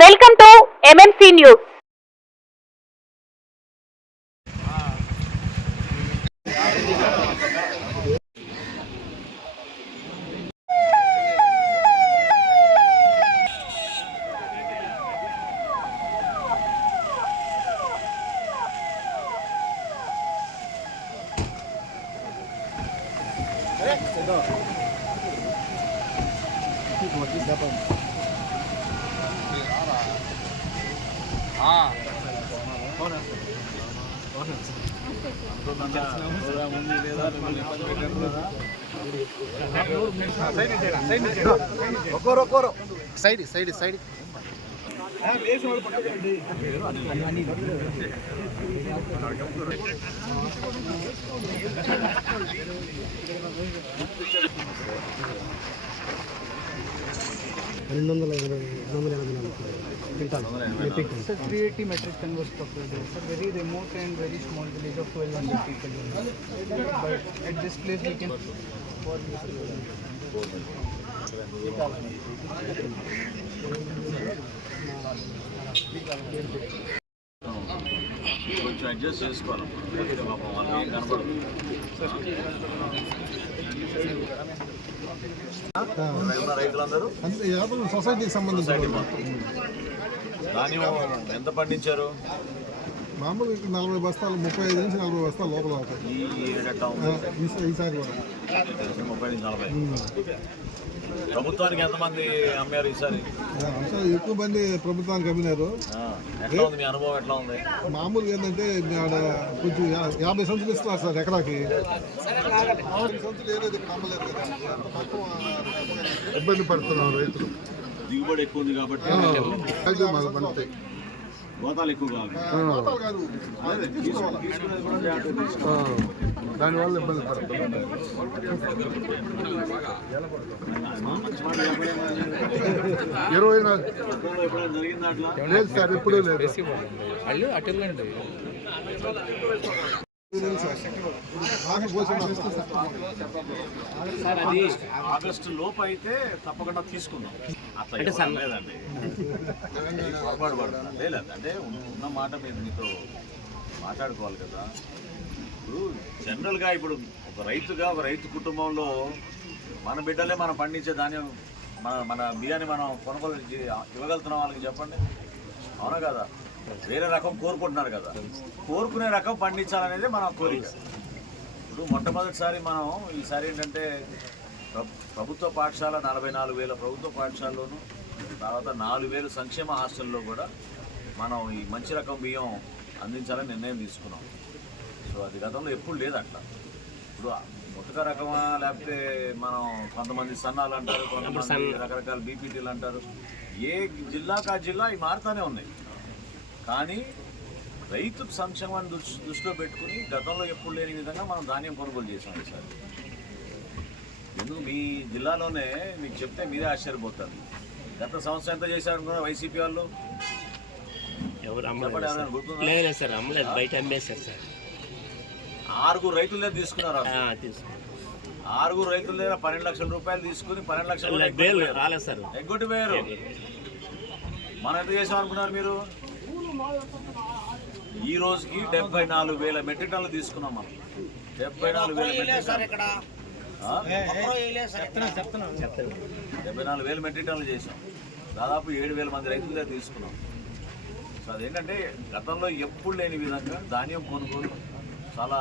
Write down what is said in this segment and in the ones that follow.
Welcome to MMC news. Side side side Sir, 380 metric ton was procured. It's a very remote and very small village of 1200 people. But at this place we can. కొంచెం adjust చేసుకోవాలి. వాళ్ళకి కనపడదు. రైతులందరూ సొసైటీకి సంబంధించి ధాన్యం ఎంత పండించారు? మామూలు 40 బస్తాలు 35 నుంచి 40 బస్తాలు లోపల అవుతాయి. ఈసారి కూడా 30 నుంచి 40. ప్రభుత్వానికి ఎంతమంది అమ్మారు ఈసారి? అంతా ఎక్కువ మంది ప్రభుత్వానికి అమ్మినారు. ఎట్లా ఉంది మీ అనుభవం? ఎట్లా ఉంది? మామూలుగా ఏంటంటే కొంచెం 50 సంచులు ఇస్తున్నారు సార్ ఎకరాకి. సంచులు ఏదైతే కమ్మలేదు కదా, ఇబ్బంది పడుతున్నారు రైతులు. దిగుబడి ఎక్కువ ఉంది కాబట్టి గోతాలు ఎక్కువ కావాలి. దానివల్ల ఇబ్బంది పడుతున్నారు. 24 జరిగింది అట్లా లేదు సార్, ఎప్పుడూ లేదు. ఆగస్టు లోపు అయితే తప్పకుండా తీసుకుందాం. అట్లా లేదండి, పొరపాటు పడుతుంది. లేదంటే ఉన్న మాట మీద మీతో మాట్లాడుకోవాలి కదా. ఇప్పుడు జనరల్గా ఇప్పుడు ఒక రైతు కుటుంబంలో మన బిడ్డలే మనం పండించే ధాన్యం మన బియ్యాన్ని మనం కొనుగోలు ఇవ్వగలుగుతున్నాం వాళ్ళకి, చెప్పండి. అవునా కదా? వేరే రకం కోరుకుంటున్నారు కదా, కోరుకునే రకం పండించాలనేది మన కోరిక. ఇప్పుడు మొట్టమొదటిసారి మనం ఈసారి ఏంటంటే ప్రభుత్వ పాఠశాల 44,000 ప్రభుత్వ పాఠశాలలోను, తర్వాత 4,000 సంక్షేమ హాస్టల్లో కూడా మనం ఈ మంచి రకం బియ్యం అందించాలని నిర్ణయం తీసుకున్నాం. సో అది గతంలో ఎప్పుడు లేదు అట్లా. ఇప్పుడు ముతక రకమా, లేకపోతే మనం కొంతమంది సన్నాలు అంటారు, కొంతమంది రకరకాల బీపీటీలు అంటారు. ఏ జిల్లాకు ఆ జిల్లా ఇవి మారుతూనే ఉన్నాయి. కానీ రైతు సంక్షేమాన్ని దృష్టిలో పెట్టుకుని గతంలో ఎప్పుడు లేని విధంగా మనం ధాన్యం కొనుగోలు చేసాం ఈసారి. ఎందుకు మీ జిల్లాలోనే మీకు చెప్తే మీరే ఆశ్చర్యపోతారు. గత సంవత్సరం ఎంత చేశారు అనుకున్నా వైసీపీ వాళ్ళు? ఆరుగురు రైతుల దగ్గర తీసుకున్నారు. 6 రైతుల దగ్గర 12 లక్షల రూపాయలు తీసుకుని 12 లక్షలు ఎగ్గొట్టిపోయారు. మనం ఎంత చేసాం అనుకున్నారు మీరు? ఈ రోజుకి 74,000 మెట్రిక్ టన్నులు తీసుకున్నాం మనం. 74,000 మెట్రిక్ టన్నులు చేసాం. దాదాపు 7,000 మంది రైతుల దగ్గర తీసుకున్నాం. సో అదేంటంటే గతంలో ఎప్పుడు లేని విధంగా ధాన్యం కొనుగోలు చాలా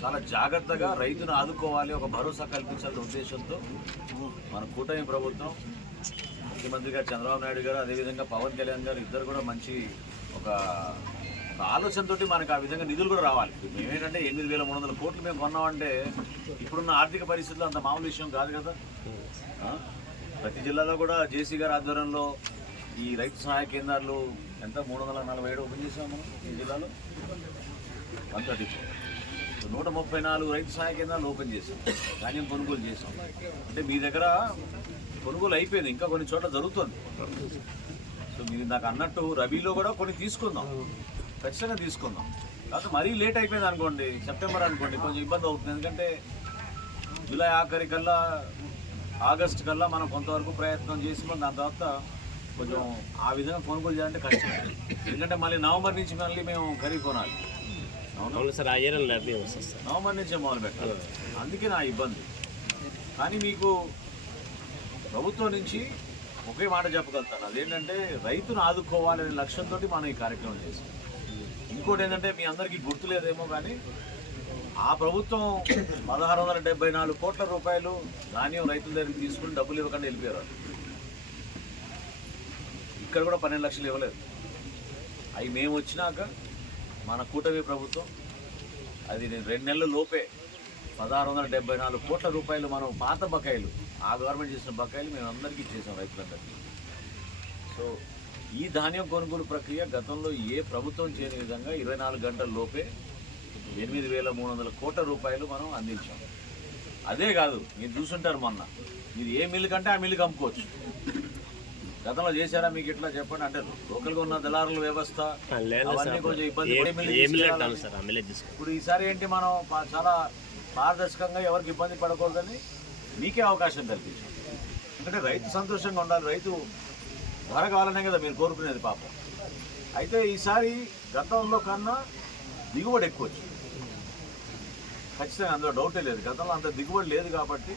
చాలా జాగ్రత్తగా రైతును ఆదుకోవాలి, ఒక భరోసా కల్పించాలనే ఉద్దేశంతో మన కూటమి ప్రభుత్వం, ముఖ్యమంత్రి గారు చంద్రబాబు నాయుడు గారు, అదేవిధంగా పవన్ కళ్యాణ్ గారు ఇద్దరు కూడా మంచి ఒక ఆలోచనతో మనకు ఆ విధంగా నిధులు కూడా రావాలి. మేమేంటంటే 8,300 కోట్లు మేము కొన్నామంటే ఇప్పుడున్న ఆర్థిక పరిస్థితుల్లో అంత మామూలు విషయం కాదు కదా. ప్రతి జిల్లాలో కూడా జేసీ గారి ఆధ్వర్యంలో ఈ రైతు సహాయ కేంద్రాలు ఎంత 347 ఓపెన్ చేసాం మనం ఈ జిల్లాలో. 134 134 రైతు సహాయ కేంద్రాలు ఓపెన్ చేసాం, ధాన్యం కొనుగోలు చేసాం. అంటే మీ దగ్గర కొనుగోలు అయిపోయింది, ఇంకా కొన్ని చోట్ల జరుగుతుంది. సో మీరు నాకు అన్నట్టు రబీలో కూడా కొన్ని తీసుకుందాం, ఖచ్చితంగా తీసుకుందాం. కాకపోతే మరీ లేట్ అయిపోయింది అనుకోండి, సెప్టెంబర్ అనుకోండి, కొంచెం ఇబ్బంది అవుతుంది. ఎందుకంటే జూలై ఆఖరి కల్లా ఆగస్టు కల్లా మనం కొంతవరకు ప్రయత్నం చేసి దాని తర్వాత కొంచెం ఆ విధంగా కొనుగోలు చేయాలంటే కష్టం. ఎందుకంటే మళ్ళీ నవంబర్ నుంచి మళ్ళీ మేము ఖరీఫ్ కొనాలి. అవును సార్, ఆ ఏరియాలో లభ్యం వస్తుంది సార్. నవంబర్ నుంచే మొదలు పెట్టాలి. అందుకే నా ఇబ్బంది. కానీ మీకు ప్రభుత్వం నుంచి ఒకే మాట చెప్పగలుగుతాను, అదేంటంటే రైతును ఆదుకోవాలనే లక్ష్యంతో మనం ఈ కార్యక్రమం చేసాం. ఇంకోటి ఏంటంటే మీ అందరికీ గుర్తులేదేమో కానీ ఆ ప్రభుత్వం 1674 కోట్ల రూపాయలు ధాన్యం రైతుల దగ్గర తీసుకుని డబ్బులు ఇవ్వకుండా వెళ్ళిపోయారు. ఇక్కడ కూడా 12 లక్షలు ఇవ్వలేదు. అవి మేము వచ్చినాక మన కూటమి ప్రభుత్వం అది 2 నెలల లోపే 1674 కోట్ల రూపాయలు మనం పాత బకాయిలు, ఆ గవర్నమెంట్ చేసిన బకాయిలు మేము అందరికీ ఇచ్చేసాం రైతులందరికీ. సో ఈ ధాన్యం కొనుగోలు ప్రక్రియ గతంలో ఏ ప్రభుత్వం చేయని విధంగా 24 గంటల లోపే 8,300 కోట్ల రూపాయలు మనం అందించాం. అదే కాదు, మీరు చూసుంటారు మొన్న, మీరు ఏ మిల్లు కంటే ఆ మిల్లుకి అమ్ముకోవచ్చు. గతంలో చేశారా మీకు ఇట్లా చెప్పండి? అంటే లోకల్గా ఉన్న దళారుల వ్యవస్థ అవన్నీ కొంచెం ఇబ్బంది. ఇప్పుడు ఈసారి ఏంటి, మనం చాలా పారదర్శకంగా ఎవరికి ఇబ్బంది పడకూడదని మీకే అవకాశం కల్పించాం. ఎందుకంటే రైతు సంతోషంగా ఉండాలి, రైతు ధర కావాలనే కదా మీరు కోరుకునేది పాపం. అయితే ఈసారి గతంలో కన్నా దిగుబడి ఎక్కువ వచ్చింది ఖచ్చితంగా, అందులో డౌటే లేదు. గతంలో అంత దిగుబడి లేదు కాబట్టి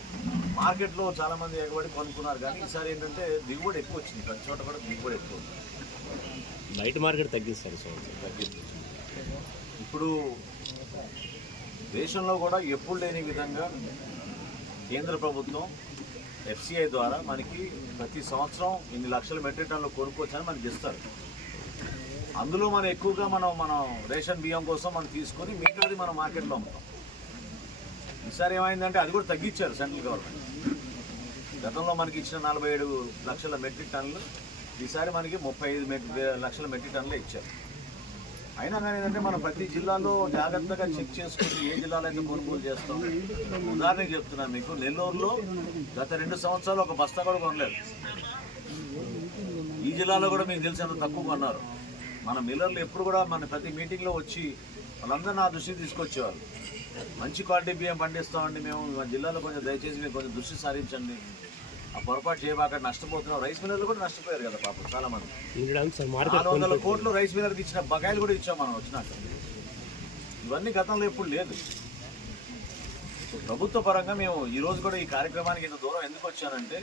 మార్కెట్లో చాలామంది ఎగబడి కొనుక్కున్నారు. కానీ ఈసారి ఏంటంటే దిగుబడి ఎక్కువ వచ్చింది, ప్రతి చోట కూడా దిగుబడి ఎక్కువ ఉంది. బయట మార్కెట్ తగ్గిస్తారు సార్, తగ్గింది. ఇప్పుడు దేశంలో కూడా ఎప్పుడు లేని విధంగా కేంద్ర ప్రభుత్వం FCI ద్వారా మనకి ప్రతి సంవత్సరం ఇన్ని లక్షల మెట్రిక్ టన్నులు కొనుక్కోవచ్చని మనకి ఇస్తారు. అందులో మనం ఎక్కువగా మనం రేషన్ బియ్యం కోసం మనం తీసుకొని మిగతాది మనం మార్కెట్లో అమ్ముతాం. ఈసారి ఏమైందంటే అది కూడా తగ్గించారు సెంట్రల్ గవర్నమెంట్. గతంలో మనకి ఇచ్చిన 47 లక్షల మెట్రిక్ టన్నులు ఈసారి మనకి 35 లక్షల మెట్రిక్ టన్నులే ఇచ్చారు. అయినా కానీ ఏంటంటే మనం ప్రతి జిల్లాలో జాగ్రత్తగా చెక్ చేసుకుని ఏ జిల్లాలో అయితే కొనుగోలు చేస్తాం. ఉదాహరణకి చెప్తున్నాను మీకు, నెల్లూరులో గత 2 సంవత్సరాలు ఒక బస్తా కూడా కొనలేదు. ఈ జిల్లాలో కూడా మీకు తెలిసినంత తక్కువ కొన్నారు. మన మిల్లర్లు ఎప్పుడు కూడా మన ప్రతి మీటింగ్లో వచ్చి వాళ్ళందరూ నా దృష్టికి తీసుకొచ్చేవారు. మంచి క్వాలిటీ బియ్యం పండిస్తామండి మేము, మా జిల్లాలో కొంచెం దయచేసి మీరు కొంచెం దృష్టి సారించండి, ఆ పొరపాటు చేయబాక, నష్టపోతున్నాం. రైస్ మిల్లర్లు కూడా నష్టపోయారు కదా పాపం చాలా మంది. 400 కోట్లు రైస్ మిల్లర్కి ఇచ్చిన బకాయిలు కూడా ఇచ్చాం మనం వచ్చినాక. ఇవన్నీ గతంలో ఎప్పుడు లేదు. ప్రభుత్వ పరంగా మేము ఈరోజు కూడా ఈ కార్యక్రమానికి ఇంత దూరం ఎందుకు వచ్చానంటే,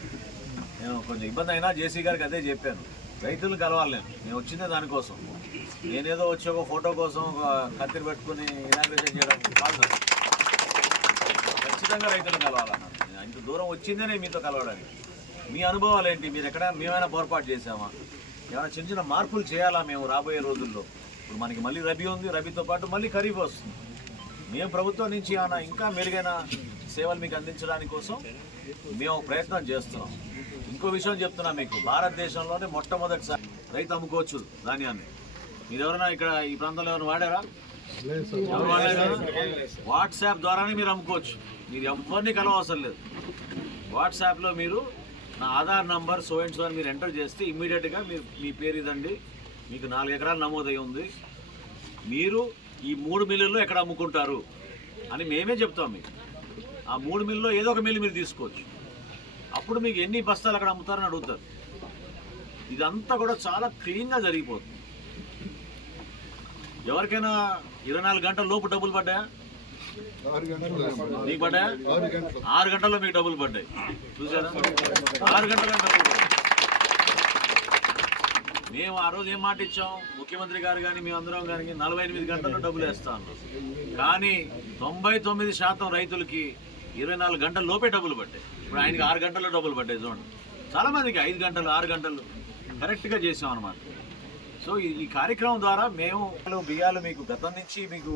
నేను కొంచెం ఇబ్బంది అయినా జేసీ గారికి అదే చెప్పాను, రైతులను కలవాలి. నేను వచ్చిందే దానికోసం. నేనేదో వచ్చి ఒక ఫోటో కోసం ఒక కత్తిరి పెట్టుకుని ఇనాగ్రేషన్ చేయడం కాదు. ఖచ్చితంగా రైతులను కలవాలన్నాను. ఇంత దూరం వచ్చిందే నేను మీతో కలవడానికి. మీ అనుభవాలు ఏంటి? మీరు ఎక్కడ మేమైనా పొరపాటు చేసామా? ఏమైనా చిన్న చిన్న మార్పులు చేయాలా మేము రాబోయే రోజుల్లో? ఇప్పుడు మనకి మళ్ళీ రబీ ఉంది, రబీతో పాటు మళ్ళీ ఖరీఫ్ వస్తుంది. మేము ప్రభుత్వం నుంచి ఏమైనా ఇంకా మెరుగైన సేవలు మీకు అందించడానికి కోసం మేము ప్రయత్నం చేస్తున్నాం. ఇంకో విషయం చెప్తున్నా మీకు, భారతదేశంలోనే మొట్టమొదటిసారి రైతు అమ్ముకోవచ్చు ధాన్యాన్ని. మీరు ఎవరైనా ఇక్కడ ఈ ప్రాంతంలో ఎవరైనా వాడారా? ఎవరు వాడారా? వాట్సాప్ ద్వారానే మీరు అమ్ముకోవచ్చు. మీరు ఎవరిని కలవవసరం లేదు. వాట్సాప్లో మీరు నా Aadhaar number so and so అని మీరు ఎంటర్ చేస్తే ఇమ్మీడియట్గా మీరు మీ పేరు ఇదండి, మీకు 4 ఎకరాలు నమోదై ఉంది, మీరు ఈ 3 మిల్లుల్లో ఎక్కడ అమ్ముకుంటారు అని మేమే చెప్తాం మీకు. ఆ 3 మిల్లులో ఏదో ఒక మిల్లు మీరు తీసుకోవచ్చు. అప్పుడు మీకు ఎన్ని బస్తాలు అక్కడ అమ్ముతారని అడుగుతారు. ఇదంతా కూడా చాలా క్లీన్గా జరిగిపోతుంది. ఎవరికైనా 24 గంటల లోపు డబ్బులు పడ్డాయా? 6 గంటలు మీకు పడ్డాయా? 6 గంటల్లో మీకు డబ్బులు పడ్డాయి. చూసారా? 6 గంటల్లో డబ్బులు పడ్డాయి. మేము ఆ రోజు ఏం మాట ఇచ్చాం, ముఖ్యమంత్రి గారు కానీ మేమందరం కానీ 48 గంటల్లో డబ్బులు వేస్తా ఉన్నాం. కానీ 99% రైతులకి 24 గంటల లోపే డబ్బులు పడ్డాయి. ఇప్పుడు ఆయనకి 6 గంటల్లో డబ్బులు పడ్డాయి. చూడండి, చాలామందికి 5 గంటలు 6 గంటలు కరెక్ట్గా చేసాం అన్నమాట. సో ఈ కార్యక్రమం ద్వారా మేము బియ్యాలు మీకు గతం నుంచి మీకు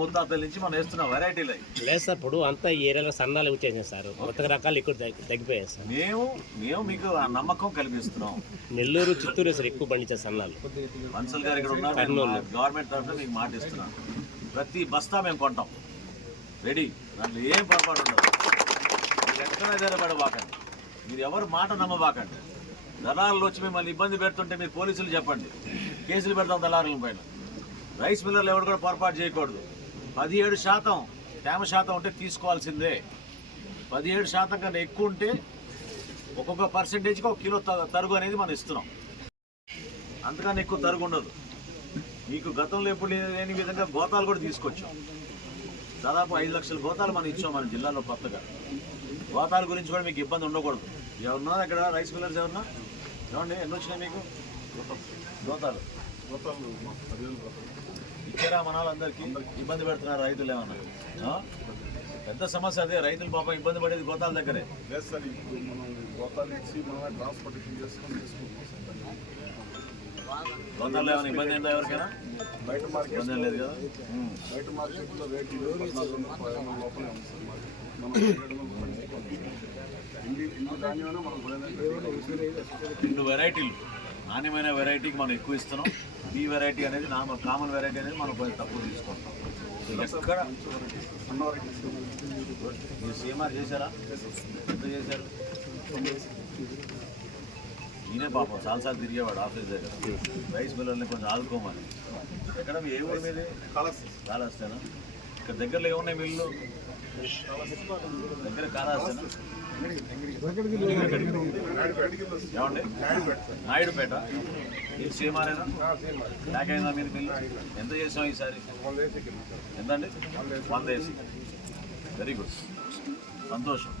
ముత్తాతల నుంచి మనం వేస్తున్నాం వెరైటీలు. లేదు సార్, ఇప్పుడు అంతా ఈ ఏరియాలో సన్నాలు వచ్చేసాయి సార్, కొత్త రకాలు ఎక్కువ తగ్గిపోయాయి సార్. మేము మీకు ఆ నమ్మకం కల్పిస్తున్నాం. నెల్లూరు, చిత్తూరు సార్ ఎక్కువ పండించే సన్నాలు. బన్సల్ గారు ఇక్కడ ఉన్నారు, గవర్నమెంట్ తరఫున మీకు మాట ఇస్తున్నాం. ప్రతి బస్తా మేము కొంటాం రెడీ, దాంట్లో ఏం పొరపాటు ఉండదు. మీరు ఎక్కడ ధరపడబాకండి, మీరు ఎవరు మాట నమ్మబాకండి. దళారులు వచ్చి మిమ్మల్ని ఇబ్బంది పెడుతుంటే మీరు పోలీసులు చెప్పండి, కేసులు పెడతాం దళారుల పైన. రైస్ మిల్లర్లు ఎవరు కూడా పొరపాటు చేయకూడదు. 17% తేమ శాతం ఉంటే తీసుకోవాల్సిందే. 17% కన్నా ఎక్కువ ఉంటే ఒక్కొక్క పర్సెంటేజ్కి 1 కిలో తరుగు అనేది మనం ఇస్తున్నాం. అంతకన్నా ఎక్కువ తరుగు ఉండదు. మీకు గతంలో ఎప్పుడు లేని విధంగా గోతాలు కూడా తీసుకొచ్చాం. దాదాపు 5 లక్షల గోతాలు మనం ఇచ్చాం మన జిల్లాలో కొత్తగా. గోతాల గురించి కూడా మీకు ఇబ్బంది ఉండకూడదు. ఎవరున్నా ఇక్కడ రైస్ మిల్లర్స్ ఎవరన్నా ఏమండి ఎన్ని వచ్చినాయి మీకు గోతాలు? ఇచ్చారా మన వాళ్ళందరికీ? ఇబ్బంది పెడుతున్నారు రైతులు ఏమన్నా? పెద్ద సమస్య అదే, రైతులు పాపం ఇబ్బంది పడేది గోతాల దగ్గరే. లేదు సార్, ఇప్పుడు మనం గోతాలు ఇచ్చి మనమే ట్రాన్స్పోర్టేషన్ చేసుకొని తీసుకుంటాం. గోతాల్లో ఏమైనా ఇబ్బంది ఏంటో ఎవరికైనా? బయట మార్కెట్ ఇబ్బంది లేదు కదా. బయట మార్కెట్లో రేటు 14,000 లోపలే ఉంది సార్. మనం 7 ధాన్యమైనా మనం 2 వెరైటీలు, నాణ్యమైన వెరైటీకి మనం ఎక్కువ ఇస్తున్నాం. ఈ వెరైటీ అనేది కామన్ వెరైటీ అనేది మనం కొంచెం తక్కువ తీసుకుంటాం. ఎక్కడ సన్న వెరైటీస్ మీరు సీఎంఆర్ చేశారా? ఎంత చేశారు? ఈయనే పాపం చాలాసార్లు తిరిగేవాడు ఆఫీస్ దగ్గర. రైస్ మిల్లర్ని కొంచెం ఆదుకోమని. ఎక్కడ మీ ఏ ఊరి మీది? కాళహస్తేనా? ఇక్కడ దగ్గరలో ఏమున్నాయి మిల్లు? దగ్గర కాళహస్తేనా? ఏమండి నాయుడుపేట? మీరు సీఎంఆరేనా? బ్యాక్ అయిందా మీరు మిల్లు? ఎంత చేసాం ఈసారి? ఎంతండి? 100 ఏసీ. వెరీ గుడ్, సంతోషం.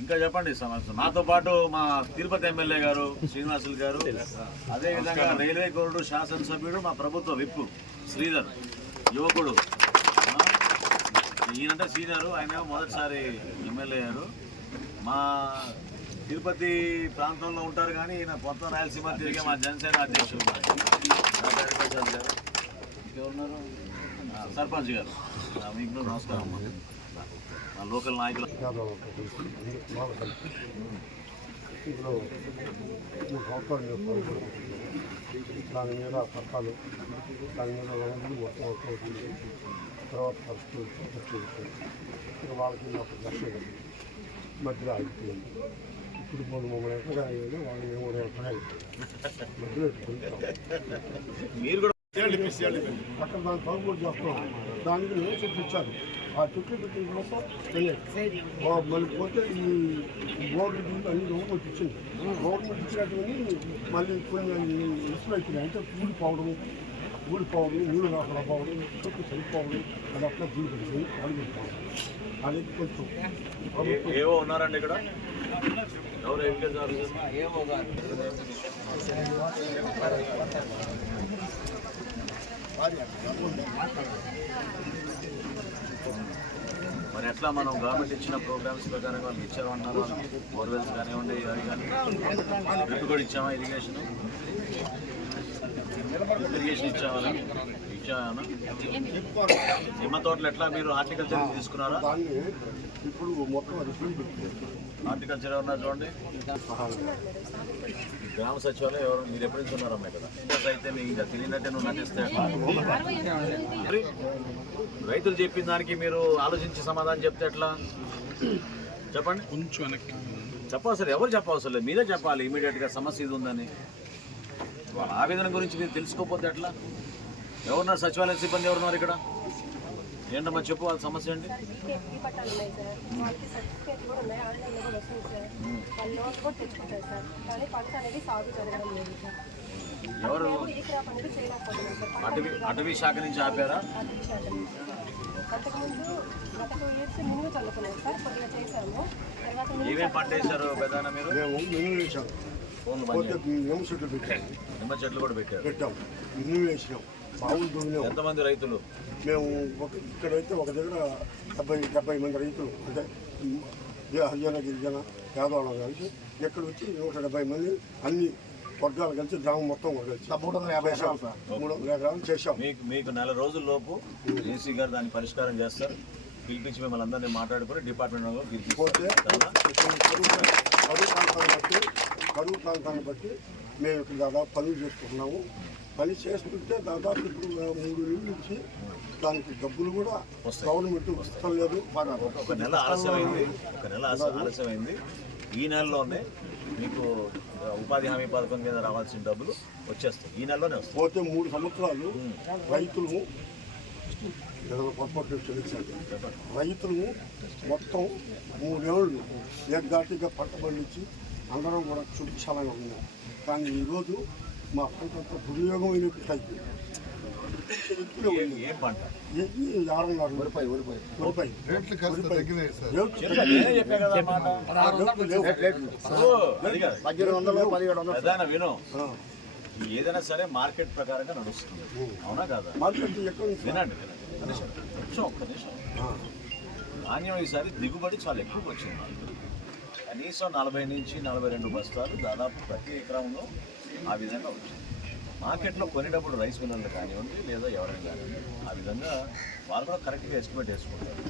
ఇంకా చెప్పండి సమస్య. నాతో పాటు మా తిరుపతి ఎమ్మెల్యే గారు శ్రీనివాసులు గారు, అదేవిధంగా రైల్వే కోర్టు శాసనసభ్యుడు, మా ప్రభుత్వ విప్పు శ్రీధర్, యువకుడు. ఈయనంటే సీనియరు, ఆయన మొదటిసారి ఎమ్మెల్యే గారు. మా తిరుపతి ప్రాంతంలో ఉంటారు కానీ ఈయన మొత్తం రాయలసీమ తిరిగే మా జనసేన అధ్యక్షుడు గారు. ఇంకెవరున్నారు? సర్పంచ్ గారు. మీకు నమస్కారం. మా లోకల్ నాయకులు ఇప్పుడు 3 సంవత్సరాలు దాని మీద పట్టాలు, దాని మీద రంగులు మొత్తం అవుతుంది. తర్వాత పరిస్థితులు ఇక వాళ్ళకి నాకు దర్శనం మధ్యలో ఆగిపోయింది. ఇప్పుడు మమ్మల్ని ఎక్కడ వాళ్ళు మేము మధ్యలో మీరు కూడా అక్కడ దాన్ని తగ్గుబడి చేస్తాం. దానికి నేను చూపించాను. ఆ చుట్టూ పెట్టిన మొత్తం మళ్ళీ పోతే ఈ గవర్నమెంట్ అన్ని గవర్నమెంట్ ఇచ్చింది. గవర్నమెంట్ ఇచ్చినటువంటి మళ్ళీ కొన్ని ఇసులు అవుతున్నాయి. అంటే ఊడిపోవడం, నీళ్ళు రాకుండా పోవడం, చుట్టూ చనిపోవడం, అది అట్లా గుడి పెట్టుకుని అడుగుతాం. అనేది కొంచెం ఏవో ఉన్నారండి ఇక్కడ. ఎవరు ఏవో గారు? మరి ఎట్లా మనం గవర్నమెంట్ ఇచ్చిన ప్రోగ్రామ్స్ ప్రకారం వాళ్ళు ఇచ్చామన్నారు. బోర్వెల్స్ కానివ్వండి, అవి కానీ డ్రిప్ కూడా ఇచ్చామా? ఇరిగేషన్ ఇచ్చామా? నిమ్మ తోటలు ఎట్లా మీరు హార్టికల్చర్ తీసుకున్నారా? దాన్ని ఇప్పుడు మొత్తం అది హార్టికల్చర్ ఎవరన్నా చూడండి. గ్రామ సచివాలయం ఎవరు? మీరు ఎప్పటి నుంచి ఉన్నారమ్మా ఇక్కడ? అయితే మీకు ఇంకా తెలియనట్టే నువ్వు నటిస్తే మరి రైతులు చెప్పిన దానికి మీరు ఆలోచించి సమాధానం చెప్తే ఎట్లా? చెప్పండి. చెప్పాలి సార్, ఎవరు చెప్పవసరం లేదు, మీరే చెప్పాలి. ఇమీడియట్గా సమస్య ఇది ఉందని వాళ్ళ ఆవేదన గురించి మీరు తెలుసుకోకపోతే ఎట్లా? ఎవరున్నారు సచివాలయ సిబ్బంది? ఎవరున్నారు ఇక్కడ? ఏంటమ్మా చెప్పు, వాళ్ళ సమస్య ఏంటి? ఎవరు? అటవీ శాఖ నుంచి ఆపారా? ఏమేమి పంట వేశారు పెద్దనా మీరు? నిమ్మ చెట్లు కూడా పెట్టాం. ఇల్లు వేసినాం, బావులు దొంగినాం. ఎంతమంది రైతులు? మేము ఇక్కడైతే ఒక దగ్గర 70 మంది రైతులు, అంటే హరిజన గిరిజన పేదవాళ్ళం కలిసి ఇక్కడ వచ్చి 170 మంది అన్ని వర్గాలు కలిసి గ్రామం మొత్తం కలిసి 350 ఎకరాలు చేశాం. మీకు నెల రోజుల లోపు ఏసీ గారు దాన్ని పరిష్కారం చేస్తారు. పిలిపించి మిమ్మల్ని అందరినీ మాట్లాడుకుని డిపార్ట్మెంట్ పోతే కరువు ప్రాంతాన్ని బట్టి మేము ఇక్కడ దాదాపు పనులు చేసుకుంటున్నాము. పని చేసుకుంటే దాదాపు ఇప్పుడు 3 నెలల నుంచి దానికి డబ్బులు కూడా గవర్నమెంట్ వస్తలేదు. ఒక నెల ఆలస్యమైంది. ఈ నెలలోనే మీకు ఉపాధి హామీ పథకం కింద రావాల్సిన డబ్బులు వచ్చేస్తాయి. ఈ నెలలోనే వస్తాయి. పోతే 3 సంవత్సరాలు రైతులు ఏదైనా పొరపాటు చెల్లించాలి. రైతులు మొత్తం 3 ఏళ్ళు ఏకదాటిగా పట్టబడిచి అందరం కూడా చూపించాలని ఉన్నాం. కానీ ఈరోజు మా పంటంతా దుర్యోగమైనట్టు అయిపోయింది. ఏం పంట రేట్లు నేనే చెప్పా కదా మాట. ఏదైనా విను, ఏదైనా సరే మార్కెట్ ప్రకారంగా నడుస్తుంది, అవునా కాదా? వినండి ఒక్క నిమిషం. ధాన్యం ఈసారి దిగుబడి చాలా ఎక్కువ వచ్చింది. కనీసం 40 నుంచి 42 బస్తాలు దాదాపు ప్రతి ఎకరంలో ఆ విధంగా వచ్చింది. మార్కెట్లో కొనేటప్పుడు రైస్ మిల్లర్లు కానివ్వండి లేదా ఎవరైనా కానివ్వండి, ఆ విధంగా వాళ్ళు కూడా కరెక్ట్గా ఎస్టిమేట్ వేసుకుంటారు.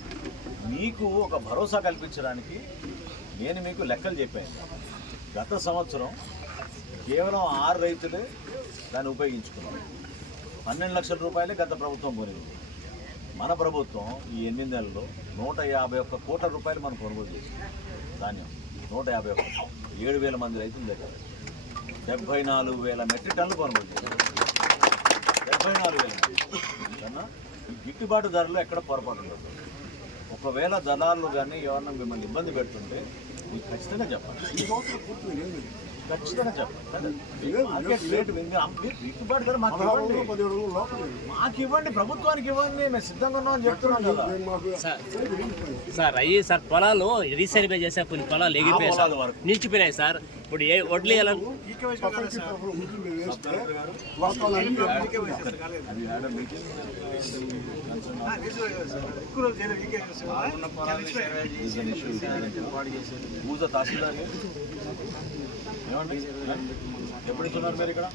మీకు ఒక భరోసా కల్పించడానికి నేను మీకు లెక్కలు చెప్పాను. గత సంవత్సరం కేవలం 6 రైతులే దాన్ని ఉపయోగించుకున్నారు. 12 లక్షల రూపాయలే గత ప్రభుత్వం కొనింది. మన ప్రభుత్వం ఈ 8 నెలల్లో 151 కోట్ల రూపాయలు మనం కొనుగోలు చేసింది. ధాన్యం 151, 7,000 మంది రైతుల దగ్గర 74,000 మెట్రిక్ టన్నులు కొనుగోలు చేశారు. 74,000 కన్నా ఈ గిట్టుబాటు ధరలో ఎక్కడ పొరపాటు ఉండదు. ఒకవేళ దళారులు కానీ ఎవరన్నా మిమ్మల్ని ఇబ్బంది పెడుతుంటే మీకు ఖచ్చితంగా చెప్పాలి. ఖచ్చితంగా చెప్పండి. గిట్టుబాటు ధర మాకు ఇవ్వండి, ప్రభుత్వానికి ఇవ్వండి, మేము సిద్ధంగా ఉన్నామని చెప్తున్నాం కదా. సార్ అయ్యి సార్ పొలాలు రీసర్వే చేసే కొన్ని పొలాలు ఎగిరిపోయాయి సార్, నిలిచిపోయినాయి సార్. ఇప్పుడు ఏ వడ్లు తహసీల్దార్ ఏమండి ఎప్పుడు ఇస్తున్నారు మీరు ఇక్కడ?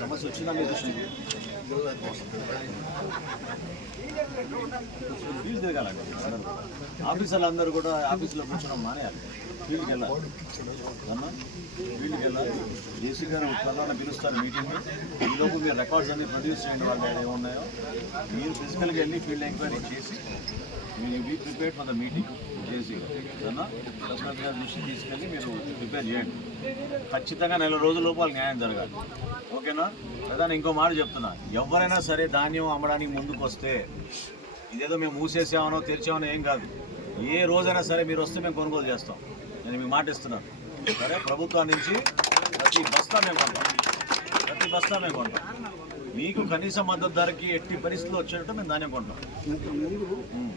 సమస్య వచ్చిందా మీ దృష్టికి? ఫీజు తిరగాలండి. ఆఫీసర్లు అందరూ కూడా ఆఫీసులో కూర్చోడం మానేయాలి, ఫీల్డ్కి వెళ్ళాలి. అమ్మా ఫీల్డ్కి వెళ్ళాలి. జేసీ గారు ప్రధాన పిలుస్తారు మీటింగ్ని. ఈలోపు మీరు రికార్డ్స్ అన్ని ప్రొడ్యూస్ చేయండి. వాళ్ళు ఏమున్నాయో మీరు ఫిజికల్గా వెళ్ళి ఫీల్డ్ ఎంక్వైరీ చేసి మీరు be prepared for the meeting. JC అన్నా కలెక్టర్ గారి దృష్టికి తీసుకెళ్ళి మీరు ప్రిపేర్ చేయండి. ఖచ్చితంగా 4 రోజుల లోపు వాళ్ళకి న్యాయం జరగాలి. ఓకేనా? లేదా ఇంకో మాట చెప్తున్నా, ఎవరైనా సరే ధాన్యం అమ్మడానికి ముందుకు వస్తే ఇదేదో మేము మూసేసామనో తెరిచామనో ఏం కాదు. ఏ రోజైనా సరే మీరు వస్తే మేము కొనుగోలు చేస్తాం. నేను మీకు మాట ఇస్తున్నాను. సరే, ప్రభుత్వం నుంచి ప్రతి బస్తా మేము కొంటాం. మీకు కనీస మద్దతు ధరకి ఎట్టి పరిస్థితులు వచ్చేటట్టు మేము ధాన్యం కొంటాం. ఇంతకుముందు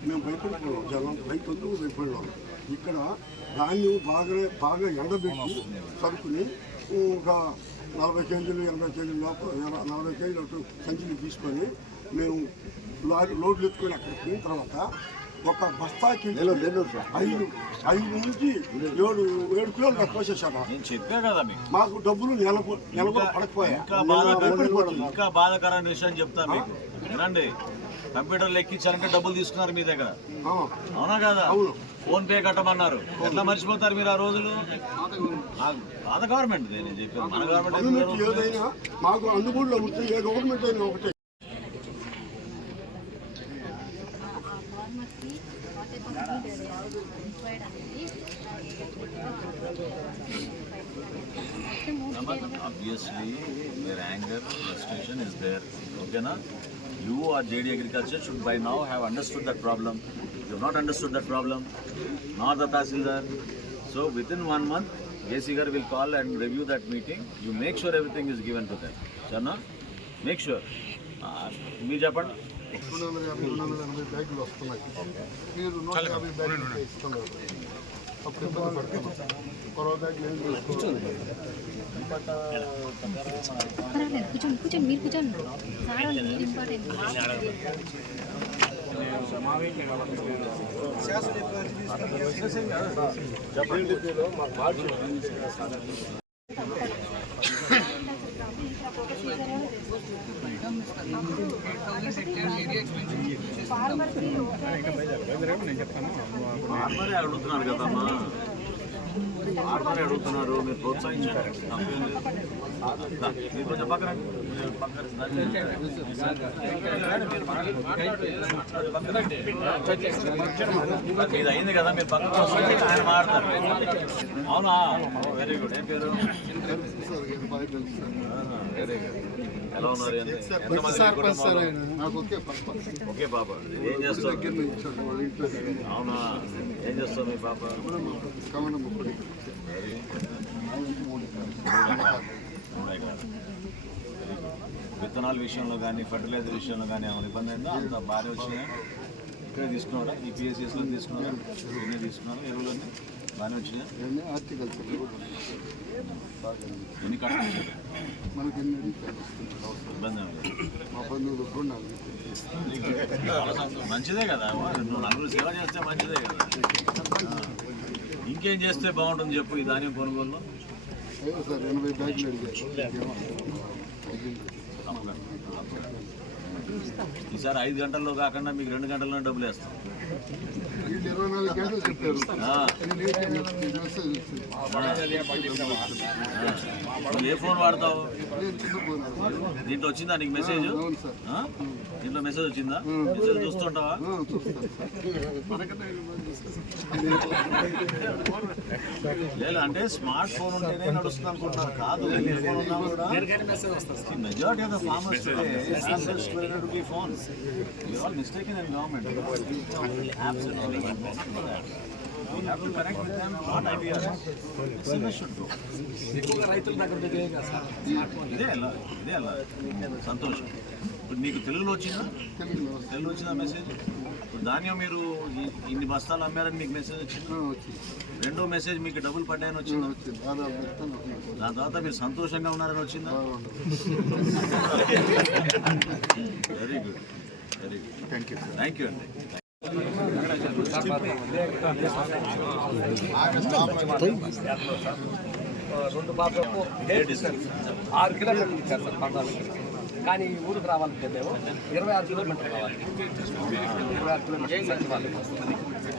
మేము భయపడిపోయాం, జనం రైతులు భయపడేవాళ్ళం. ఇక్కడ ధాన్యం బాగా ఎండబెట్టి సరుకుని ఒక 40 కేజీలు 80 కేజీలు లోపల 40 కేజీలు సంచులు తీసుకొని మేము లోడ్లు ఎత్తుకొని అక్కడికి పోయిన తర్వాత ఒక బస్తాకి 5 నుంచి 7 కిలోలు పోసేసాను. నేను చెప్పా కదా మీకు, మాకు డబ్బులు నెల పడకపోయా. ఇంకా బాధాకరమైన విషయం చెప్తా మీకు. వినండి, కంప్యూటర్లు ఎక్కించాలంటే డబ్బులు తీసుకున్నారు మీ దగ్గర, అవునా కదా? ఫోన్ పే కట్టమన్నారు. ఎట్లా మర్చిపోతారు మీరు ఆ రోజులు? పాత గవర్నమెంట్ నేను చెప్పాను, మన గవర్నమెంట్ ఏదైనా మాకు అందుబాటులో ఉంటే ఏ గవర్నమెంట్ అయినా ఒకటే. Obviously, their anger, frustration is there. Okay, na? You or JD Agriculture should by now have understood that problem. You have not understood that problem, nor the Tahsildar. So within 1 month, JC Gar will call and review that meeting. You make sure everything is given to them. Chana? Make sure. Me Japan. 250 బ్యాగులు వస్తున్నాయి. మీరు 150 బ్యాగులు ఇస్తున్నారు. అప్పుడు ఇబ్బంది పడుతున్నాం. కొరవ బ్యాగులు ఏం కూర్చోండి మీరు కూర్చోండి సార్ మీరు ఇంపార్టెంట్. ఫార్మరే అడుగుతున్నారు కదమ్మా. ఆడమని అడుగుతున్నారు, మీరు ప్రోత్సహించారు. మీరు కొంచెం పక్కన ఇది అయింది కదా, మీరు పక్కన వస్తే ఆయన మాట్లాడతారు. అవునా, వెరీ గుడ్. ఏం పేరు? Very good. ఎలా ఉన్నారు? ఓకే పాప. ఏం చేస్తారు? అవునా, ఏం చేస్తావు మీ పాప? విత్తనాల విషయంలో కానీ ఫర్టిలైజర్ విషయంలో కానీ ఏమైనా ఇబ్బంది అయిందా? అంత బాగా వచ్చినాయా? ఇక్కడే తీసుకున్నారా? ఈ పిఎస్సిఎస్లో తీసుకున్నారా? ఇవన్నీ తీసుకున్నారా? ఎరువులన్నీ బాగానే వచ్చినాయా? ఎన్ని కట్టాలి? ఇబ్బంది మంచిదే కదా, నువ్వు నలుగురు సేవ చేస్తే మంచిదే కదా. ఇంకేం చేస్తే బాగుంటుంది చెప్పు ఈ ధాన్యం కొనుగోలులో? ఈసారి 5 గంటల్లో కాకుండా మీకు 2 గంటల్లో డబ్బులు వేస్తాం. 24 గంటలు చెప్పారు. ఏ ఫోన్ వాడతావు? దీంట్లో వచ్చిందా నీకు మెసేజ్? దీంట్లో మెసేజ్ వచ్చిందా? మెసేజ్ చూస్తుంటావా? లేదు అంటే స్మార్ట్ ఫోన్ ఉంటేనే నడుస్తుంది అనుకుంటున్నారు. కాదు, ఫోన్ ఉన్నా కూడా majority of the farmers phones. You're all mistaken in government. Apps and all that. We have to connect with them. What ideas? SMS should go. ఇదే అలా సంతోషం. ఇప్పుడు మీకు తెలుగులో వచ్చిందా? తెలుగులో వచ్చిందా మెసేజ్? ఇప్పుడు ధాన్యం మీరు ఇన్ని బస్తాలు అమ్మారని మీకు మెసేజ్ వచ్చిందా? రెండో మెసేజ్ మీకు డబ్బులు పడ్డాయని వచ్చిందా? దాని తర్వాత మీరు సంతోషంగా ఉన్నారని వచ్చిందా? Very good, very good. Thank you అండి. రెండు బాబులకు 6 కిలోమీటర్లు ఇచ్చారు సార్ పందాలు. కానీ ఊరికి రావాలంటే మేము 26 కిలోమీటర్లు కావాలి. 26 కిలోమీటర్లు సచివాలయం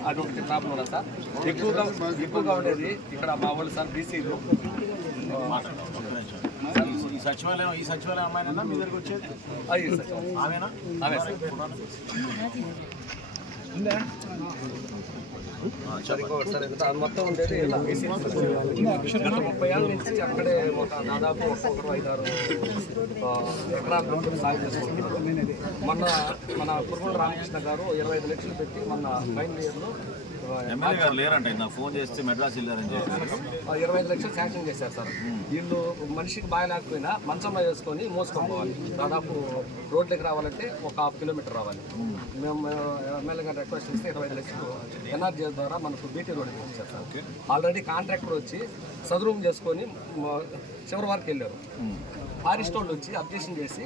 అది ఒకటి ప్రాబ్లం కదా సార్. ఎక్కువగా ఉండేది ఇక్కడ మా వాళ్ళు సార్ బీసీలు. ఈ సచివాలయం అమ్మాయినా మీ దగ్గరికి వచ్చేది? ఆమెనా? ఆమె సార్. మొత్తం ఉండేది గత 30 ఏళ్ళ నుంచి అక్కడే ఒక దాదాపు 5-6 ఎకరాల సాగు చేస్తున్నారు. మన కుర్మల రామకృష్ణ గారు 25 లక్షలు పెట్టి మన ఫైనల్ ఇయర్లో ఎమ్మెల్యే గారు లేరంట. నాకు ఫోన్ చేస్తే మెడ్రాస్ వెళ్ళారని చెప్పి 25 లక్షలు శాంక్షన్ చేశారు సార్. వీళ్ళు మనిషికి బాగా లేకపోయినా మంచంలో వేసుకొని మోసుకొని పోవాలి. దాదాపు రోడ్లకి రావాలంటే ఒక 1/2 కిలోమీటర్ రావాలి. మేము ఎమ్మెల్యే గారు రిక్వెస్ట్ చేస్తే 25 లక్షలు ఎన్ఆర్జీఎస్ ద్వారా మనకు బీటీ రోడ్ ఇచ్చారు సార్. ఆల్రెడీ కాంట్రాక్టర్ వచ్చి సదురూమ్ చేసుకొని చివరి వరకు వెళ్ళారు. ఫారెస్ట్ వాళ్ళు వచ్చి అబ్జెక్షన్ చేసి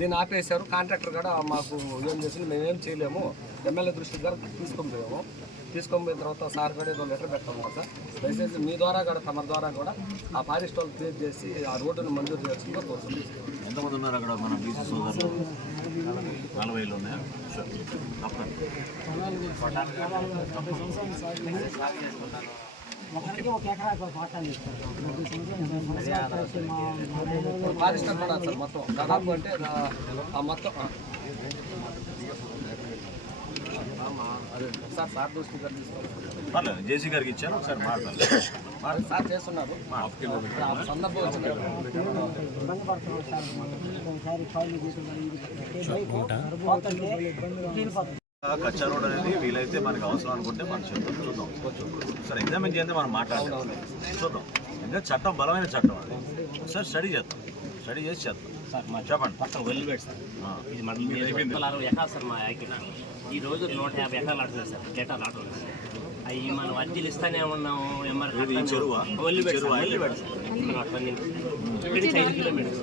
దీన్ని ఆపేశారు. కాంట్రాక్టర్ కూడా మాకు ఏం చేసింది, మేమేం చేయలేము, ఎమ్మెల్యే దృష్టికి గారు తీసుకొని పోయిన తర్వాత సార్ కూడా ఏదో లెటర్ పెట్టాము కదా సార్. దయచేసి మీ ద్వారా కూడా తమ ద్వారా కూడా ఆ ఫారెస్ట్ వాళ్ళు క్లియర్ చేసి ఆ రోడ్డును మంజూరు చేస్తుందో కోరుతుంది. ఎంతమంది ఉన్నారు అక్కడ మన బీసీ సోదరులు? 40 ఉన్నాయా? ఫారెస్టర్ కూడా సార్ మొత్తం దాదాపు అంటే మొత్తం సార్ దృష్టి గారు తీసుకోవాలి. జేసీ గారికి ఇచ్చాను, ఒకసారి మాట్లాడాలి. సార్ చేస్తున్నారు. సందర్భం వచ్చింది. కచ్చా రోడ్ అనేది వీలైతే మనకి అవసరం అనుకుంటే మనం చూద్దాం. సార్ ఎగ్జామిన్ చేస్తే మనం మాట్లాడదాం, చూద్దాం. ఇంకా చట్టం బలమైన చట్టం అది. సార్ స్టడీ చేసి చేద్దాం. సార్ మా చెప్పండి పక్కన వెళ్ళిపెట్టి సార్. ఇది మన 60 ఎకరాలు సార్ మా యాకిన. ఈ రోజు 150 ఎకరాలు ఆడుతుంది సార్. డేటాలు ఆడుతుంది సార్. అవి మనం అర్జీలు ఇస్తానే ఉన్నాము. వెళ్ళిపెట్టి సార్ 5 కిలోమీటర్స్.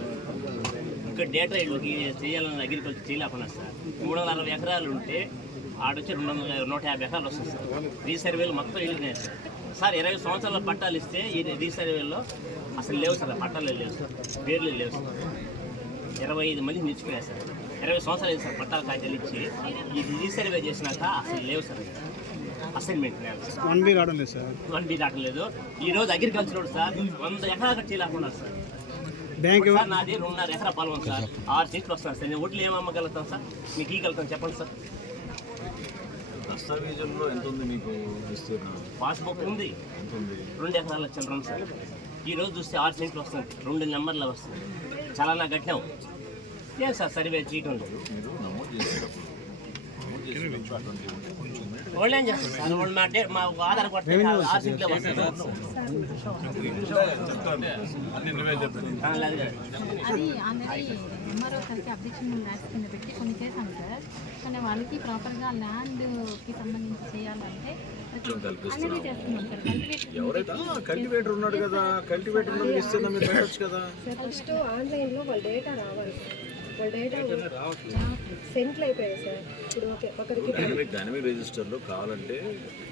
ఇంకా డేటా వీళ్ళకి చేయాలని అగ్రికల్చర్ చేయలేకున్నారు సార్. 360 ఎకరాలు ఉంటే ఆడొచ్చి 150 ఎకరాలు వస్తుంది సార్. రీసర్వేలు మొత్తం వెళ్ళినాయి సార్. సార్ 20 సంవత్సరాల పట్టాలు ఇస్తే ఈ రీసర్వేలో అసలు లేవు సార్. పట్టాలు లేవు సార్, పేర్లు లేవు సార్. 25 మంది నిలిచిపోయారు సార్. 20 సంవత్సరాలు సార్ పట్టాల కాగితాలు ఇచ్చి ఈ రీసర్వే చేసినాక అసలు లేవు సార్. అసైన్మెంట్ నేల సార్. 1B రావడం లేదు సార్. 1B దాటం లేదు. ఈ రోజు అగ్రికల్చర్ రోడ్ సార్ 100 ఎకరాలు చేయలేకున్నారు సార్. బ్యాంక్ సార్ నాది 2.5 ఎకరా పొలం ఉంది సార్. 6 సెంట్లు వస్తాను సార్. నేను ఒడ్లు ఏమి అమ్మగలుగుతాను సార్? మీకు ఇవ్వగలుగుతాను చెప్పండి సార్. దస్తావేజుల్లో ఎంత ఉంది మీకు విస్తీర్ణం? పాస్బుక్ ఉంది, ఎంత ఉంది? 2 ఎకరాల చిల్లరం సార్. ఈ రోజు చూస్తే 6 సెంట్లు వస్తుంది, 2 నెంబర్లు వస్తుంది. చాలా నా కట్టినాం. ఏం సార్ సర్వే చేయటం లేదు. మీరు నమోదు చేసేటప్పుడు అటువంటి ఉంటే కొంచెం వాళ్ళు ఏం చేస్తారు సార్? వాళ్ళు మా ఆధార్ కొడితే 6 సెంట్లే వస్తుంది. చెప్తాను, అన్ని నువ్వే చెప్తాను. లేదు కదా. అది ఆల్రెడీ ఎంఆర్ఓ సార్కి అబ్జెక్షన్ ల్యాక్స్ కింద పెట్టి కొన్ని చేశాం సార్. కానీ వాళ్ళకి ప్రాపర్గా ల్యాండ్కి సంబంధించి చేయాలంటే అనేది చేస్తున్నాం సార్. ఎవరైతే కల్టివేటర్ ఉన్నాడు కదా, కల్టివేటర్ ఉన్నది ఇస్తుందా మీరు పెట్టచ్చు కదా. ఫస్ట్ ఆన్లైన్లో వాళ్ళ డేటా రావాలి సార్. వాళ్ళ డేటా సెంట్లు అయిపోయాయి సార్. ఇప్పుడు ఓకే ఒకరికి డైనమిక్ రిజిస్టర్లో కావాలంటే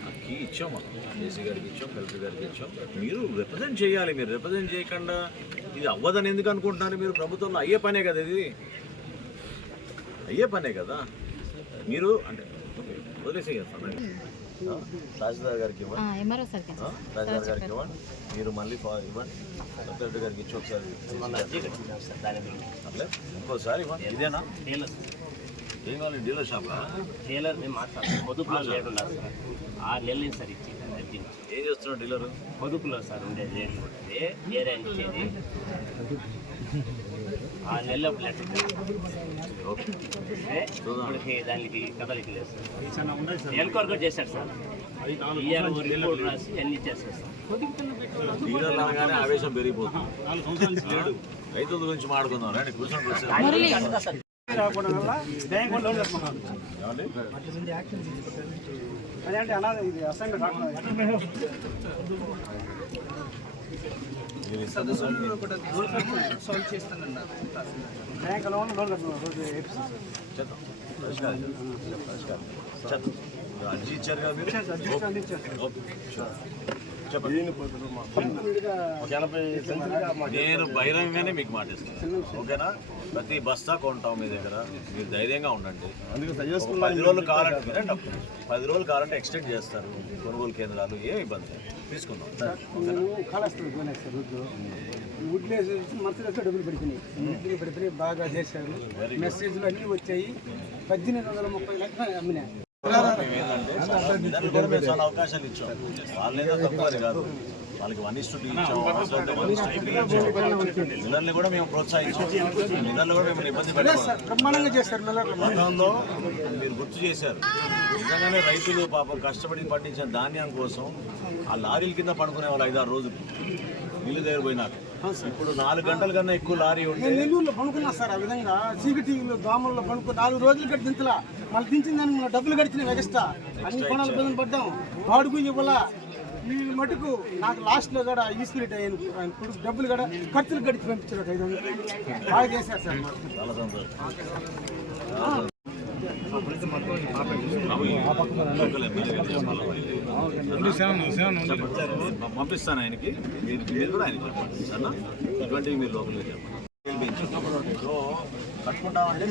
ఆ కీ ఇచ్చాం మనం, ఏసీ గారికి ఇచ్చాం, కలెక్టర్ గారికి ఇచ్చాం. మీరు రిప్రజెంట్ చేయాలి. మీరు రిప్రజెంట్ చేయకుండా ఇది అవ్వదని ఎందుకు అనుకుంటున్నారు? మీరు ప్రభుత్వంలో అయ్యే పనే కదా, ఇది అయ్యే పనే కదా. మీరు అంటే వదిలేసేయండి. తహసీల్దార్ గారికి ఇవ్వండి, ఎంఆర్ఓ సార్కి తహసీల్దార్ గారికి ఇవ్వండి, మీరు మళ్ళీ ఇవ్వండి, కలెక్టర్ గారికి ఇచ్చి ఒకసారి అట్లే ఇంకోసారి ఇవ్వండి. ఇదేనా ఏం కావాలి? డీలర్ షాప్లా? టైలర్ మేము మాట్లాడతాం. పొదుపులో లేడు ఉన్నారు సార్. 6 నెలలు సార్ ఇచ్చేది. ఏం చేస్తున్నాడు డీలర్? పొదుపులో సార్ ఉండేది రేట్లు ఉంటుంది, ఏరియా ఇచ్చేది 6 నెలలు లెటర్ ఇప్పటికి దానికి కదలికి లేదు సార్. ఎన్క్వైరీ చేశారు సార్. ఇయర్ రిపోర్ట్ రాసి అన్ని చేస్తారు సార్. డీలర్లు అనగానే ఆవేశం పెరిగిపోతుంది. రైతుల గురించి మాట్లాడుకుందాం రండి, కూర్చొని రాకపోవడం వల్ల బ్యాంక్ వాళ్ళు లోన్ చెప్తున్నారు. అదేంటి అన్నది ఇది అసైన్మెంట్ రాకుండా సాల్వ్ చేస్తానన్నారు. బ్యాంక్ లోన్ కట్టుకున్నారు. చేద్దాం, పరిష్కారం చేద్దాం. అర్జీ ఇచ్చారు కదా మీరు? ఓకే, చెప్పండి. నేను బహిరంగానే మీకు మాటిస్తాను, ఓకేనా? ప్రతి బస్తా కొంటాం మీ దగ్గర, మీరు ధైర్యంగా ఉండండి. 10 రోజులు కావాలంటే 10 రోజులు కావాలంటే ఎక్స్టెండ్ చేస్తారు కొనుగోలు కేంద్రాలు, ఏం ఇబ్బంది లేదు, తీసుకుందాం. వుడ్లేసి మనుషులతో డబ్బులు పడిపోయినాయి, బాగా చేశారు. మెసేజ్లు అన్నీ వచ్చాయి. 1830 లక్షలు అమ్మినాయి. చాలా అవకాశాలు ఇచ్చాం. వాళ్ళేదో తక్కువ కాదు, వాళ్ళకి 1:2 ఇచ్చాం, 1:3 ఇచ్చాం. మిల్లర్ని కూడా మేము ప్రోత్సహించాం. మిల్లర్లు కూడా మేము ఇబ్బంది పెట్టాం. బ్రహ్మాండంగా చేస్తారు. గతంలో మీరు గుర్తు చేశారు, నిజంగానే రైతులు పాపం కష్టపడి పండించిన ధాన్యం కోసం ఆ లారీల కింద పడుకునే వాళ్ళు 5-6 రోజులు ఇల్లు దగ్గర పోయినాక. ఇప్పుడు 4 గంటల కన్నా ఎక్కువ లారీ ఉంటే నెల్లూరులో పనుకున్నా సార్. ఆ విధంగా చీకటిలో దోమల్లో పనుకో 4 రోజులు కట్టి దింతలా, మళ్ళీ దించిన దానికి మన డబ్బులు గడిచిన ఎగస్ట్రా అన్ని కొనాలి, ఇబ్బందులు పడ్డాం. వాడుకు ఇవ్వాల ఈ మటుకు నాకు లాస్ట్లో కూడా ఈస్పిరిట్ అయ్యాను. ఆయన కొడుకు డబ్బులు కూడా ఖర్చులు గడిచి పంపించారు. 500 బాగా చేశారు సార్. చాలా సంతోషం. పంపిస్తాను ఆయనకి, మీరు కూడా ఆయనకి చెప్పండి సరేనా? ఇటువంటివి మీరు లోపలికి చెప్పండి. సో కట్టుకుంటామంటే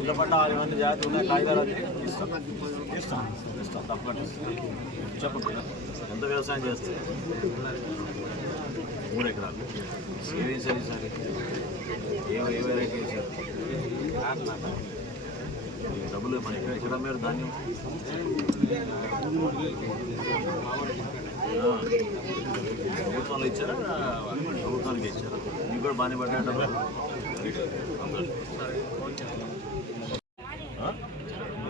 ఇళ్ళ పట్ల ఇవన్నీ జాగ్రత్త ఉన్నాయి, కాగితాలు అన్నీ ఇస్తాం తప్పకుండా చెప్పండి. ఎంత వ్యవసాయం చేస్తే 3 ఎకరాలు ఏమేం సరే సార్, ఏ వెరైటీ వేసారు? డబ్బులు మన ఎక్కడ మీరు ధాన్యం ప్రభుత్వంలో ఇచ్చారా, ప్రభుత్వానికి ఇచ్చారా? మీకు కూడా బాగానే పడ్డా డబ్బులు?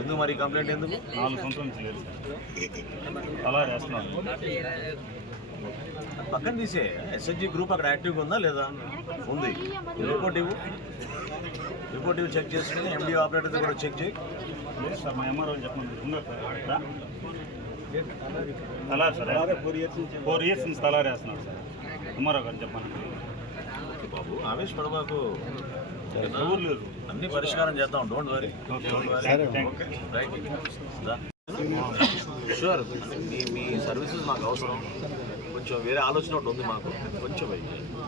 ఎందుకు మరి కంప్లైంట్ ఎందుకు? 4 సంవత్సరాల నుంచి లేదు అలా చేస్తున్నాను. పక్కన తీసే ఎస్ఎస్జి గ్రూప్ అక్కడ యాక్టివ్గా ఉందా లేదా? ఉంది. రిపోర్ట్ ఇవ్వు, చెక్ చేసుకుని ఎండి ఆపరేటర్తో కూడా చెక్ చేయి. లేదు సార్, మా ఎంఆర్ఓ చెప్పండి. ఉన్నారు సార్ తలారి సార్, 4 ఇయర్స్ నుంచి తలారి వేస్తున్నారు సార్. ఎంఆర్ఓ గారు చెప్పండి. బాబు ఆవేశపడబాకు, అన్ని పరిష్కారం చేద్దాం. Don't worry. Sure, me services మాకు అవసరం. కొంచెం వేరే ఆలోచన ఒకటి ఉంది మాకు. కొంచెం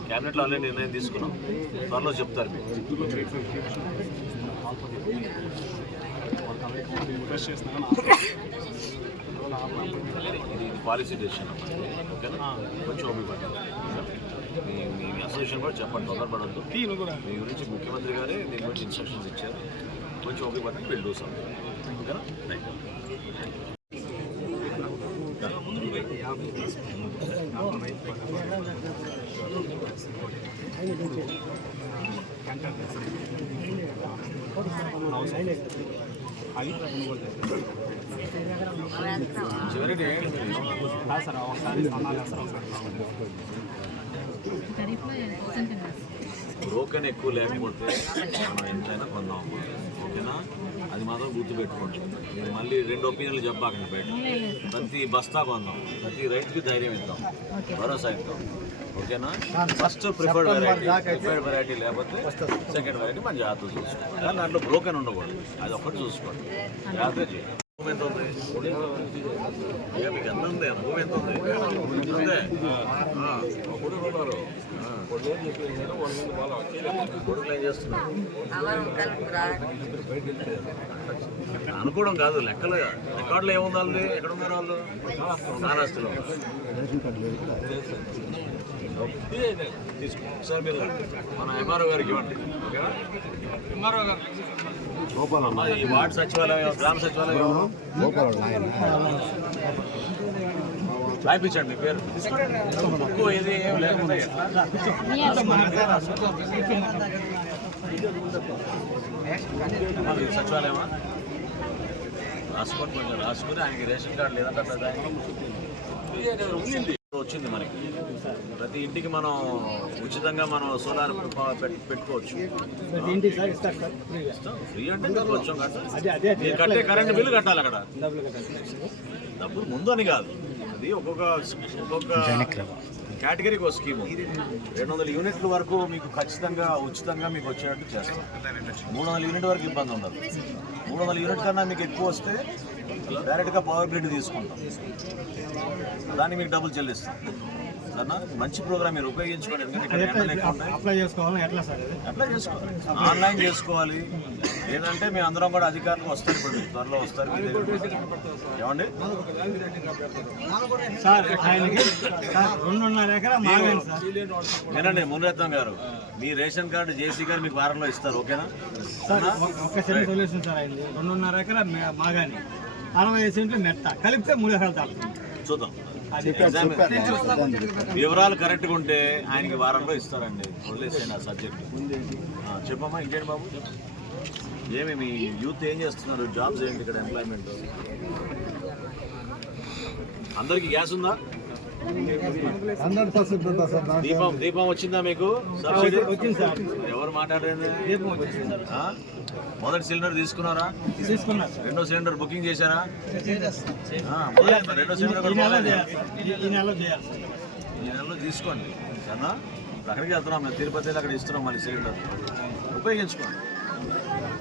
క్యాబినెట్లో ఆల్రెడీ నిర్ణయం తీసుకున్నాం, త్వరలో చెప్తారు మీకు. ఇది పాలసీ డెసిషన్ ఓకేనా, కొంచెం ఓపిక మీ అసోసియేషన్ కూడా చెప్పండి, తొందరపడద్దు. మీ గురించి ముఖ్యమంత్రి గారే దీని గురించి ఇన్స్ట్రక్షన్స్ ఇచ్చారు, కొంచెం ఓపిక పట్టి విల్ డూ సంథింగ్ ఓకేనా. Thank you. ఖరీఫ్లో ఎంత ఉన్నారు? బ్రోకెన్ ఎక్కువ లేకపోతే మనం ఎంతైనా కొందాం ఓకేనా, అది మాత్రం గుర్తుపెట్టుకోండి. మీరు మళ్ళీ 2 ఒపీనియన్లు చెప్పాకండి బయట. ప్రతి బస్తా కొందాం, ప్రతి రైతుకి ధైర్యం ఇద్దాం, భరోసా ఇద్దాం ఓకేనా. ఫస్ట్ ప్రిఫర్డ్ వెరైటీ లేకపోతే సెకండ్ వెరైటీ మన జాగ్రత్త చూసుకోండి, కానీ దాంట్లో బ్రోకెన్ ఉండకూడదు, అది ఒక్కటి చూసుకోండి, జాగ్రత్త చేయండి. ఎంత ఉంది ఇక మీకు ఎంత ఉంది, అనుభవం ఎంత ఉంది అంతే. కొడుకులు ఏం చేస్తున్నారు అనుకోవడం కాదు, రికార్డులో ఏముంది, ఎక్కడ ఉన్నారు వాళ్ళు, మహారాష్ట్రలో. తీసుకో సార్, మీరు మన ఎంఆర్ఓ గారికి ఇవ్వండి ఓకేనా. ఎంఆర్ఓ గారు అమ్మా, ఈ వార్డు సచివాలయం, గ్రామ సచివాలయం రాయిపించండి మీ పేరు, ఎక్కువ ఇది ఏం లేకుండా సచివాలయమా రాసుకోండి, కొంచెం రాసుకుని ఆయనకి రేషన్ కార్డు లేదంటే వచ్చింది మనకి. ప్రతి ఇంటికి మనం ఉచితంగా మనం సోలార్ పెట్టుకోవచ్చు. ఫ్రీ అంటే కొంచెం మీరు కట్టే కరెంట్ బిల్లు కట్టాలి అక్కడ. డబ్బులు ముందు అని కాదు, అది ఒక్కొక్క కేటగిరీకి ఒక స్కీము. 200 యూనిట్ల వరకు మీకు ఖచ్చితంగా ఉచితంగా మీకు వచ్చేటట్టు చేస్తాం. 300 యూనిట్ వరకు ఇబ్బంది ఉండదు. 300 యూనిట్ కన్నా మీకు ఎక్కువ వస్తే డైరెక్ట్గా పవర్ గ్రిడ్ తీసుకుంటాం, దాన్ని మీకు డబ్బులు చెల్లిస్తాం. అన్న మంచి ప్రోగ్రామ్ మీరు ఉపయోగించుకోండి. అప్లై చేసుకోవాలి, ఎట్లా సార్? అప్లై చేసుకోవాలి, ఆన్లైన్ చేసుకోవాలి. ఏంటంటే మేము అందరం కూడా అధికారులు వస్తారు, ఇప్పుడు త్వరలో వస్తారు. ఏమండి సార్, ఆయనకి 2.5 ఎకరా మాగాలి సార్. వినండి మునిరత్నం గారు, మీ రేషన్ కార్డు జేసీ గారు మీకు వారంలో ఇస్తారు ఓకేనా సార్. ఒక్క చిన్న సొల్యూషన్ సార్, అయింది 2.5 ఎకరా మాగాని, 65 సెంట్లు మెట్ట కలిపితే 3 ఎకరాలు తాగుతుంది. చూద్దాం, వివరాలు కరెక్ట్గా ఉంటే ఆయనకి వారంలో ఇస్తారండి. వదిలేసేయండి ఆ సబ్జెక్ట్. చెప్పమ్మా, ఇంకేంటి బాబు, ఏమి మీ యూత్ ఏం చేస్తున్నారు, జాబ్స్ ఏంటి ఇక్కడ, ఎంప్లాయ్మెంట్? అందరికి గ్యాస్ ఉందా? దీపం వచ్చిందా మీకు? సబ్సిడీ వచ్చింది సార్. ఎవరు మాట్లాడేది? మొదటి సిలిండర్ తీసుకున్నారా? తీసుకున్నారు. రెండో సిలిండర్ బుకింగ్ చేశారా? రెండో సిలిండర్ ఈ నెలలో తీసుకోండి సరేనా. అక్కడికి వెళ్తున్నాం మేము, తిరుపతిలో అక్కడ ఇస్తున్నాం మళ్ళీ సిలిండర్, ఉపయోగించుకోండి.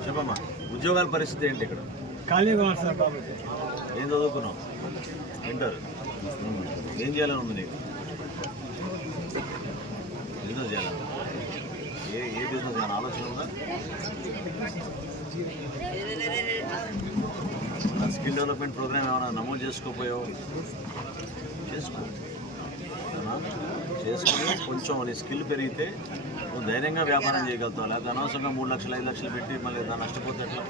చెప్పమ్మా, ఉద్యోగాల పరిస్థితి ఏంటి ఇక్కడ? ఖాళీగా ఉన్నారు సార్. బాబు ఏం చదువుకున్నావు? ఇంటర్. ఏం చేయాలని ఉంది నీకు? బిజినెస్ చేయాలని. ఏ బిజినెస్ కానీ ఆలోచన ఉందా? స్కిల్ డెవలప్మెంట్ ప్రోగ్రామ్ ఏమైనా నమోదు చేసుకోపోయావు? చేసుకుని కొంచెం నీ స్కిల్ పెరిగితే నువ్వు ధైర్యంగా వ్యాపారం చేయగలుగుతావు. లేకపోతే అనవసరంగా 3 లక్షలు 5 లక్షలు పెట్టి మళ్ళీ దాన్ని నష్టపోతే ఎట్లా?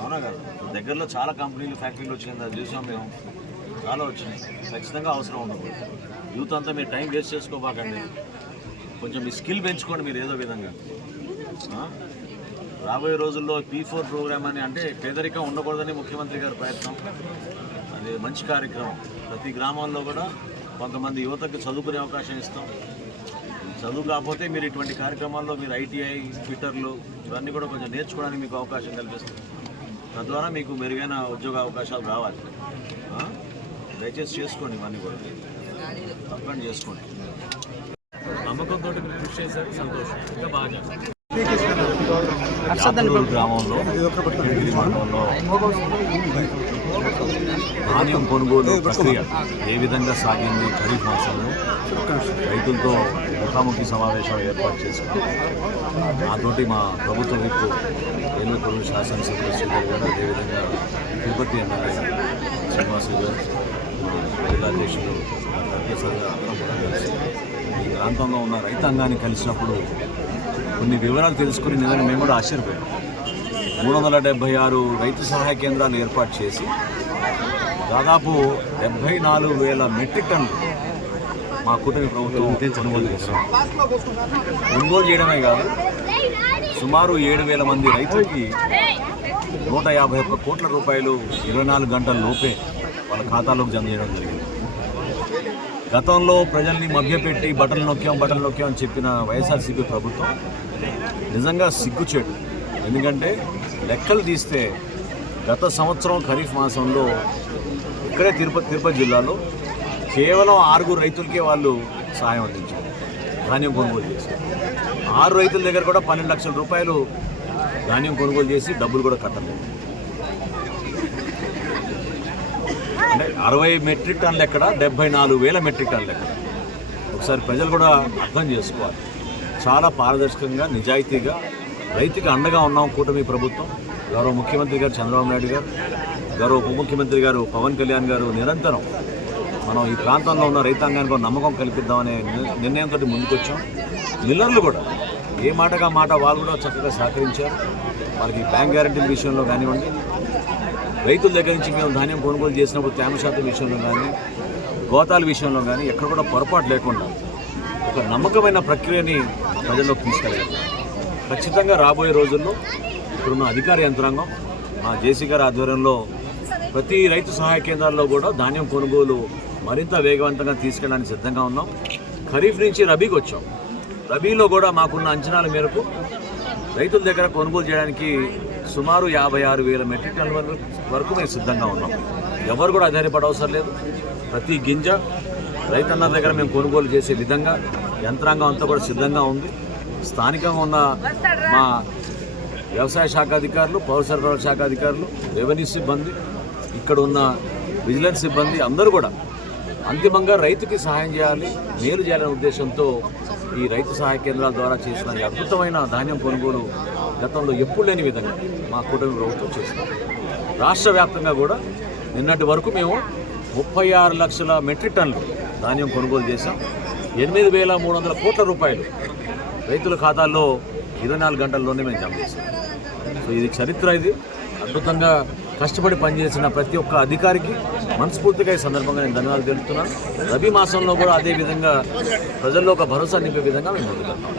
అవునా కదా. దగ్గరలో చాలా కంపెనీలు ఫ్యాక్టరీలు వచ్చినాయి, అది చూసాం మేము, చాలా వచ్చినాయి. ఖచ్చితంగా అవసరం ఉండదు. యూత్ అంతా మీరు టైం వేస్ట్ చేసుకోబాకండి, కొంచెం మీ స్కిల్ పెంచుకోండి మీరు ఏదో విధంగా. రాబోయే రోజుల్లో P4 ప్రోగ్రామ్ అని, అంటే పేదరికం ఉండకూడదని ముఖ్యమంత్రి గారి ప్రయత్నం. అది మంచి కార్యక్రమం. ప్రతి గ్రామాల్లో కూడా కొంతమంది యువతకు చదువుకునే అవకాశం ఇస్తాం. చదువు కాకపోతే మీరు ఇటువంటి కార్యక్రమాల్లో మీరు ITI, ట్విట్టర్లు ఇవన్నీ కూడా కొంచెం నేర్చుకోవడానికి మీకు అవకాశం కల్పిస్తుంది. తద్వారా మీకు మెరుగైన ఉద్యోగ అవకాశాలు రావాలి. దయచేసి చేసుకోండి, ఇవన్నీ కూడా తప్పకుండా చేసుకోండి. నమ్మకంతో కృషి చేశారు, సంతోషం. ఇంకా బాగా చేస్తారు. గ్రామంలో ధాన్యం కొనుగోలు ప్రక్రియ ఏ విధంగా సాగింది? ఖరీఫ్ మాసంలో రైతులతో ముఖాముఖి సమావేశం ఏర్పాటు చేసుకున్నాం. నాతోటి మా ప్రభుత్వ విప్ ఏలూరు శాసనసభ్యులు శ్రీధర్ గారు, అదేవిధంగా తిరుపతి ఎమ్మెల్యే శ్రీనివాస్ గారు, జిల్లా అధ్యక్షులు ప్రొఫెసర్ గారు అందరం కూడా కలిసి ఈ ప్రాంతంలో ఉన్న రైతాంగాన్ని కలిసినప్పుడు కొన్ని వివరాలు తెలుసుకుని నిజంగా మేము కూడా ఆశ్చర్యపోయాం. 376 రైతు సహాయ కేంద్రాలు ఏర్పాటు చేసి దాదాపు 74,000 మెట్రిక్ టన్నులు మా కూటమి ప్రభుత్వం కొనుగోలు చేస్తాం. కొనుగోలు చేయడమే కాదు, సుమారు 7,000 మంది రైతులకి 151 కోట్ల రూపాయలు 24 గంటల లోపే వాళ్ళ ఖాతాలోకి జమ చేయడం జరిగింది. గతంలో ప్రజల్ని మభ్యపెట్టి బటన్లు నొక్కాం అని చెప్పిన వైఎస్ఆర్సీపీ ప్రభుత్వం నిజంగా సిగ్గుచేటు. ఎందుకంటే లెక్కలు తీస్తే గత సంవత్సరం ఖరీఫ్ మాసంలో ఇక్కడే తిరుపతి జిల్లాలో కేవలం 6 రైతులకే వాళ్ళు సహాయం అందించారు, ధాన్యం కొనుగోలు చేశారు. 6 రైతుల దగ్గర కూడా 12 లక్షల రూపాయలు ధాన్యం కొనుగోలు చేసి డబ్బులు కూడా కట్టలేదు. అంటే 60 మెట్రిక్ టన్నులు ఎక్కడ, 74,000 మెట్రిక్ టన్నులు ఎక్కడ? ఒకసారి ప్రజలు కూడా అర్థం చేసుకోవాలి. చాలా పారదర్శకంగా నిజాయితీగా రైతుకి అండగా ఉన్నాం కూటమి ప్రభుత్వం. గౌరవ ముఖ్యమంత్రి గారు చంద్రబాబు నాయుడు గారు, గౌరవ ఉప ముఖ్యమంత్రి గారు పవన్ కళ్యాణ్ గారు నిరంతరం మనం ఈ ప్రాంతంలో ఉన్న రైతాంగానికి నమ్మకం కల్పిద్దామనే నిర్ణయంతో ముందుకొచ్చాం. మిల్లర్లు కూడా ఏ మాటగా మాట వాళ్ళు కూడా చక్కగా సహకరించారు. వాళ్ళకి బ్యాంక్ గ్యారంటీల విషయంలో కానివ్వండి, రైతుల దగ్గర నుంచి మేము ధాన్యం కొనుగోలు చేసినప్పుడు తేమ శాతం విషయంలో కానీ, గోతాల విషయంలో కానీ ఎక్కడ కూడా పొరపాటు లేకుండా ఒక నమ్మకమైన ప్రక్రియని ప్రజల్లోకి తీసుకెళ్ళారు. ఖచ్చితంగా రాబోయే రోజుల్లో ఇక్కడున్న అధికార యంత్రాంగం మా జేసీ గారి ఆధ్వర్యంలో ప్రతి రైతు సహాయ కేంద్రాల్లో కూడా ధాన్యం కొనుగోలు మరింత వేగవంతంగా తీసుకెళ్ళడానికి సిద్ధంగా ఉన్నాం. ఖరీఫ్ నుంచి రబీకి వచ్చాం. రబీలో కూడా మాకున్న అంచనాల మేరకు రైతుల దగ్గర కొనుగోలు చేయడానికి సుమారు 56,000 మెట్రిక్ టన్నుల వరకు మేము సిద్ధంగా ఉన్నాం. ఎవరు కూడా ఆధారపడవసరం లేదు. ప్రతి గింజ రైతన్న దగ్గర మేము కొనుగోలు చేసే విధంగా యంత్రాంగం అంతా కూడా సిద్ధంగా ఉంది. స్థానికంగా ఉన్న మా వ్యవసాయ శాఖ అధికారులు, పౌర సరఫరాల శాఖ అధికారులు, రెవెన్యూ సిబ్బంది, ఇక్కడ ఉన్న విజిలెన్స్ సిబ్బంది అందరూ కూడా అంతిమంగా రైతుకి సహాయం చేయాలి, మేలు చేయాలనే ఉద్దేశంతో ఈ రైతు సహాయ కేంద్రాల ద్వారా చేసిన ఈ అద్భుతమైన ధాన్యం కొనుగోలు గతంలో ఎప్పుడు లేని విధంగా మా కూటమి ప్రభుత్వం చేస్తున్నాం. రాష్ట్ర వ్యాప్తంగా కూడా నిన్నటి వరకు మేము 36 లక్షల మెట్రిక్ టన్నులు ధాన్యం కొనుగోలు చేశాం. 8,300 కోట్ల రూపాయలు రైతుల ఖాతాల్లో 24 గంటల్లోనే మేము జమ చేశాం. సో ఇది చరిత్ర. ఇది అద్భుతంగా కష్టపడి పనిచేసిన ప్రతి ఒక్క అధికారికి మనస్ఫూర్తిగా ఈ సందర్భంగా నేను ధన్యవాదాలు తెలుపుతున్నాను. రబీ మాసంలో కూడా అదే విధంగా ప్రజల్లో ఒక భరోసా నింపే విధంగా మేము ముందుకెళ్తాం.